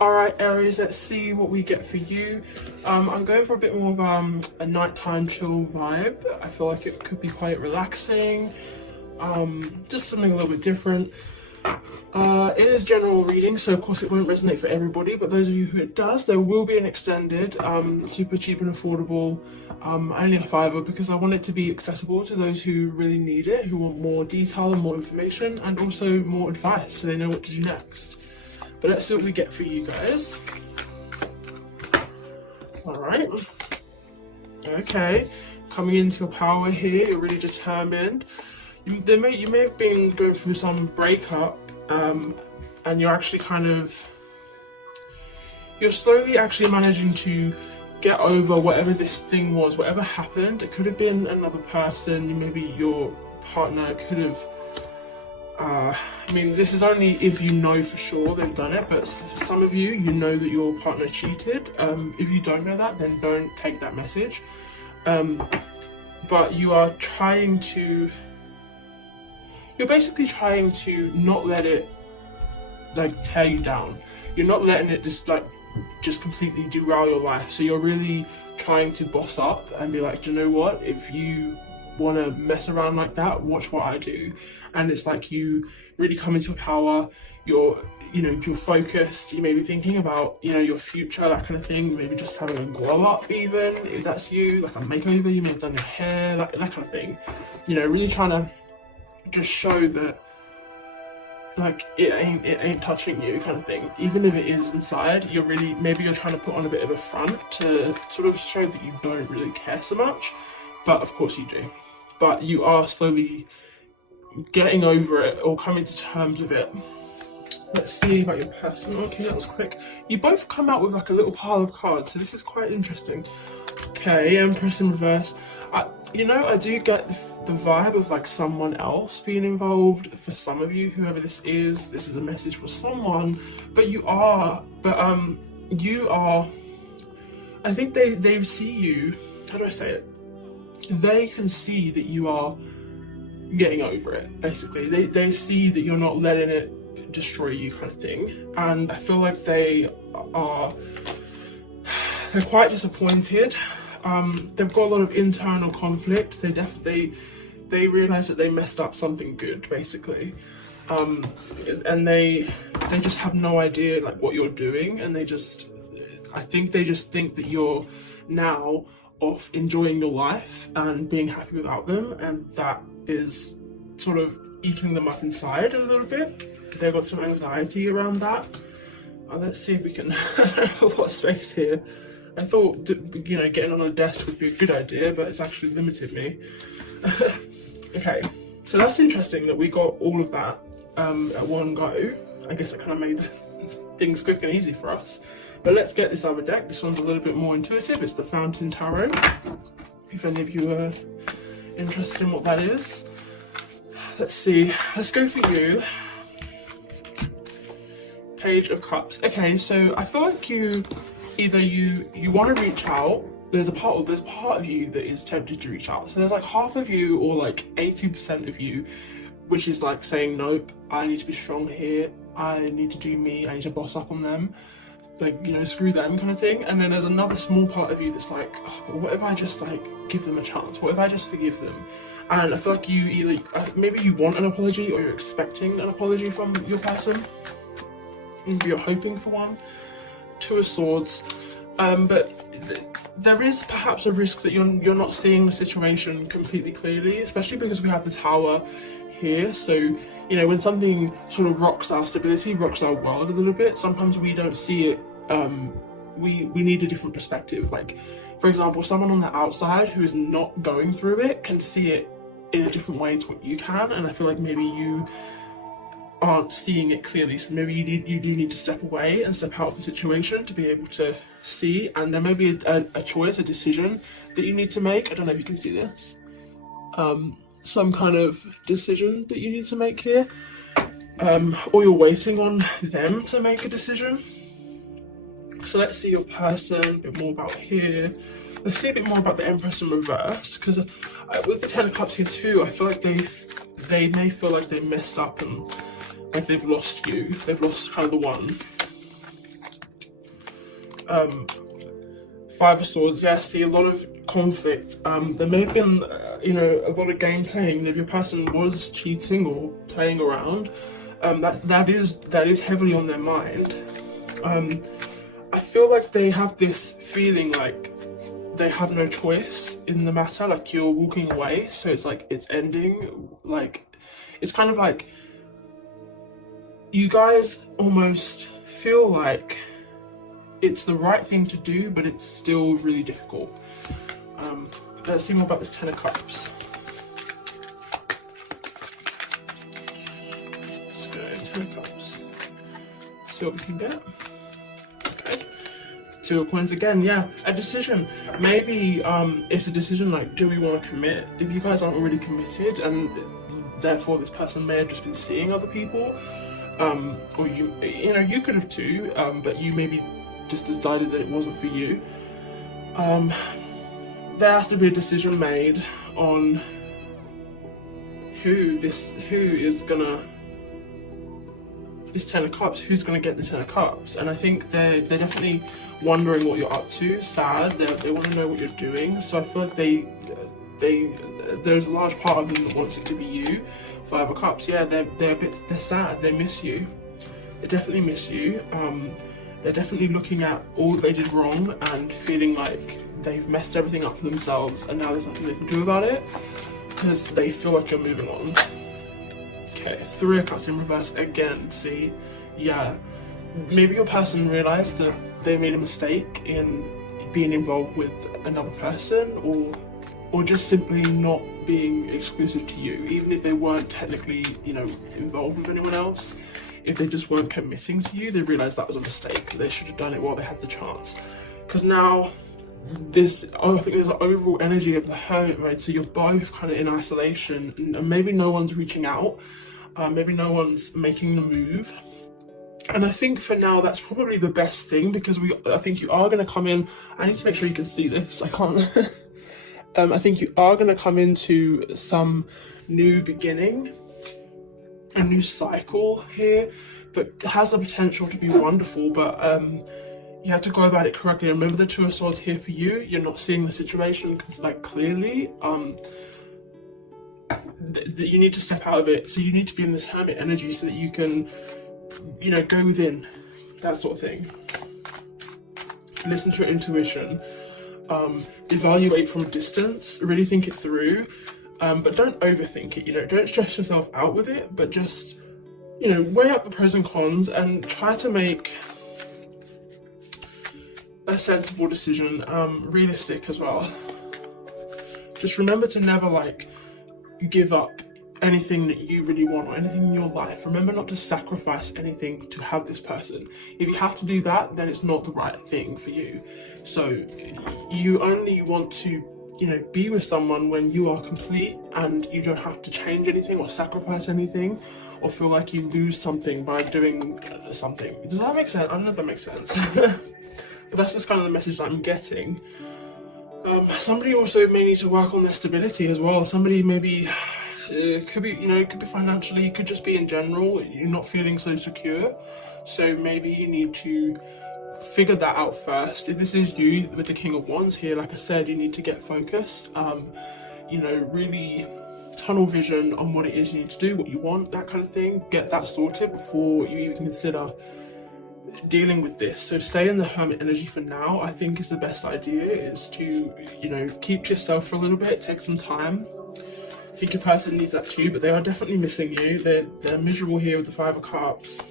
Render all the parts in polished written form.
Alright Aries, let's see what we get for you. I'm going for a bit more of a nighttime chill vibe. I feel like it could be quite relaxing, just something a little bit different. It is general reading, so of course it won't resonate for everybody, but those of you who it does, there will be an extended, super cheap and affordable, only a £5 because I want it to be accessible to those who really need it, who want more detail and more information, and also more advice so they know what to do next. But let's see what we get for you guys. Alright. Okay. Coming into your power here, you're really determined. You may have been going through some breakup, and you're actually you're slowly actually managing to get over whatever this thing was, whatever happened. It could have been another person, maybe your partner could have, I mean, this is only if you know for sure they've done it, but for some of you, you know that your partner cheated. If you don't know that, then don't take that message. But you are trying to, you're basically trying to not let it like tear you down. You're not letting it just completely derail your life. So you're really trying to boss up and be like, do you know what? If you want to mess around like that, watch what I do. And it's like you really come into power. You're focused. You may be thinking about, your future, that kind of thing. Maybe just having a glow up, even if that's you, like a makeover. You may have done your hair, that kind of thing. Really trying to just show that like it ain't touching you, kind of thing. Even if it is inside, maybe you're trying to put on a bit of a front to sort of show that you don't really care so much, but of course you do. But you are slowly getting over it or coming to terms with it. Let's see about your person. Okay, that was quick. You both come out with like a little pile of cards, so this is quite interesting. Okay, Empress in reverse. I do get the vibe of like someone else being involved. For some of you, whoever this is a message for someone. But I think they see you, how do I say it? They can see that you are getting over it, basically. They see that you're not letting it destroy you, kind of thing. And I feel like they're quite disappointed. They've got a lot of internal conflict. They realize that they messed up something good, basically. And they just have no idea like what you're doing, and I think they just think that you're now off enjoying your life and being happy without them, and that is sort of eating them up inside a little bit. They've got some anxiety around that. Let's see if we can a lot of space here. I thought getting on a desk would be a good idea, but it's actually limited me. Okay, so that's interesting that we got all of that at one go. I guess it kind of made things quick and easy for us. But let's get this other deck. This one's a little bit more intuitive. It's the Fountain Tarot. If any of you are interested in what that is. Let's see. Let's go for you. Page of Cups. Okay, so I feel like you want to reach out. There's part of you that is tempted to reach out. So there's like half of you, or like 80% of you, which is like saying, nope, I need to be strong here. I need to do me. I need to boss up on them. Like, screw them, kind of thing. And then there's another small part of you that's like, oh, but what if I just like give them a chance? What if I just forgive them? And I feel like you either, maybe you want an apology, or you're expecting an apology from your person. Maybe you're hoping for one. Two of Swords. But there is perhaps a risk that you're not seeing the situation completely clearly, especially because we have the Tower here. So when something sort of rocks our stability, rocks our world a little bit, sometimes we don't see it. We need a different perspective. Like, for example, someone on the outside who is not going through it can see it in a different way to what you can, and I feel like maybe you aren't seeing it clearly, so maybe you do need to step away and step out of the situation to be able to see. And there may be a choice, a decision that you need to make. I don't know if you can see this. Some kind of decision that you need to make here, or you're waiting on them to make a decision. So let's see your person, a bit more about here. Let's see a bit more about the Empress in reverse, because with the Ten of Cups here too, I feel like they may feel like they messed up and like they've lost you. They've lost kind of the one. Five of Swords, yeah, see a lot of conflict. There may have been, you know, a lot of game playing. If your person was cheating or playing around, that is heavily on their mind. I feel like they have this feeling like they have no choice in the matter, like you're walking away, so it's like it's ending, like it's kind of like you guys almost feel like it's the right thing to do, but it's still really difficult. Let's see more about this Ten of Cups. Let's go Ten of Cups. See what we can get. Okay. Two of Coins again, yeah, a decision. Maybe it's a decision like, do we want to commit? If you guys aren't already committed, and therefore this person may have just been seeing other people, or you know, you could have too, but you maybe just decided that it wasn't for you. There has to be a decision made on who is gonna, this Ten of Cups, who's gonna get the Ten of Cups. And I think they're definitely wondering what you're up to, sad, they want to know what you're doing. So I feel like there's a large part of them that wants it to be you. Five of Cups, yeah, they're sad, they miss you, they definitely miss you. They're definitely looking at all they did wrong and feeling like they've messed everything up for themselves, and now there's nothing they can do about it because they feel like you're moving on. Okay, Three of Cups in reverse again, see? Yeah, maybe your person realised that they made a mistake in being involved with another person, or just simply not being exclusive to you, even if they weren't technically, you know, involved with anyone else. If they just weren't committing to you, they realised that was a mistake. They should have done it while they had the chance. Because now, I think there's an overall energy of the Hermit mode, so you're both kind of in isolation, and maybe no one's reaching out, maybe no one's making the move. And I think for now, that's probably the best thing, because I think you are going to come in, I need to make sure you can see this, I can't. I think you are going to come into some new beginning, a new cycle here that has the potential to be wonderful, but you have to go about it correctly. Remember, the Two of Swords here for you, you're not seeing the situation like clearly. You need to step out of it, so you need to be in this Hermit energy so that you can, you know, go within, that sort of thing. Listen to your intuition, evaluate from a distance, really think it through. But don't overthink it, you know, don't stress yourself out with it, but just, you know, weigh up the pros and cons and try to make a sensible decision, realistic as well. Just remember to never, like, give up anything that you really want or anything in your life. Remember not to sacrifice anything to have this person. If you have to do that, then it's not the right thing for you. So you only want to, you know, be with someone when you are complete and you don't have to change anything or sacrifice anything or feel like you lose something by doing something. Does that make sense? I don't know if that makes sense. But that's just kind of the message that I'm getting. Somebody also may need to work on their stability as well. Somebody maybe, could be, you know, it could be financially, it could just be in general, you're not feeling so secure. So maybe you need to figure that out first. If this is you with the King of Wands here, like I said, you need to get focused, you know, really tunnel vision on what it is you need to do, what you want, that kind of thing. Get that sorted before you even consider dealing with this. So stay in the Hermit energy for now. I think is the best idea, is to, you know, keep to yourself for a little bit, take some time. I think your person needs that too, but they are definitely missing you. They're miserable here with the Five of Cups.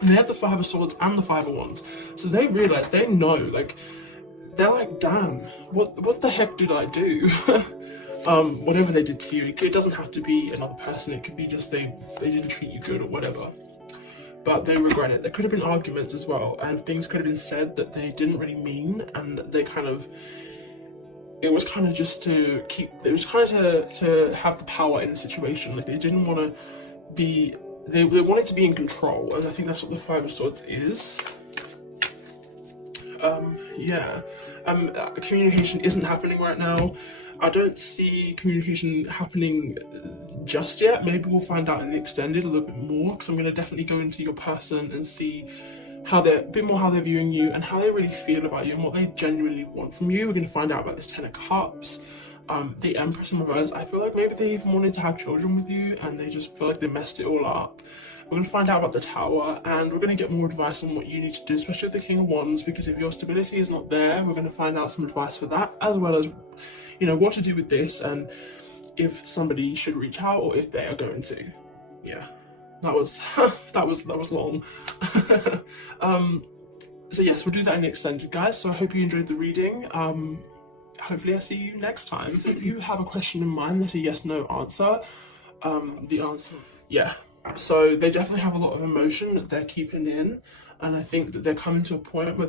And they have the Five of Swords and the Five of Wands. So they realise, they know, like, they're like, damn, what the heck did I do? Whatever they did to you, it doesn't have to be another person, it could be just they didn't treat you good or whatever. But they regret it. There could have been arguments as well, and things could have been said that they didn't really mean, and they kind of, it was kind of just to keep, it was kind of to have the power in the situation. Like, they didn't want to be, they wanted to be in control, and I think that's what the Five of Swords is. Communication isn't happening right now. I don't see communication happening just yet. Maybe we'll find out in the extended a little bit more, because I'm going to definitely go into your person and see a bit more how they're viewing you and how they really feel about you and what they genuinely want from you. We're going to find out about this 10 of Cups, the Empress in reverse. I feel like maybe they even wanted to have children with you and they just feel like they messed it all up. We're going to find out about the Tower, and we're going to get more advice on what you need to do, especially with the King of Wands, because if your stability is not there, we're going to find out some advice for that, as well as, you know, what to do with this and if somebody should reach out or if they are going to. Yeah, that was that was long. So yes, we'll do that in the extended, guys. So I hope you enjoyed the reading. Hopefully I see you next time. So if you have a question in mind, there's a yes/no answer. The answer, yeah. So they definitely have a lot of emotion that they're keeping in, and I think that they're coming to a point where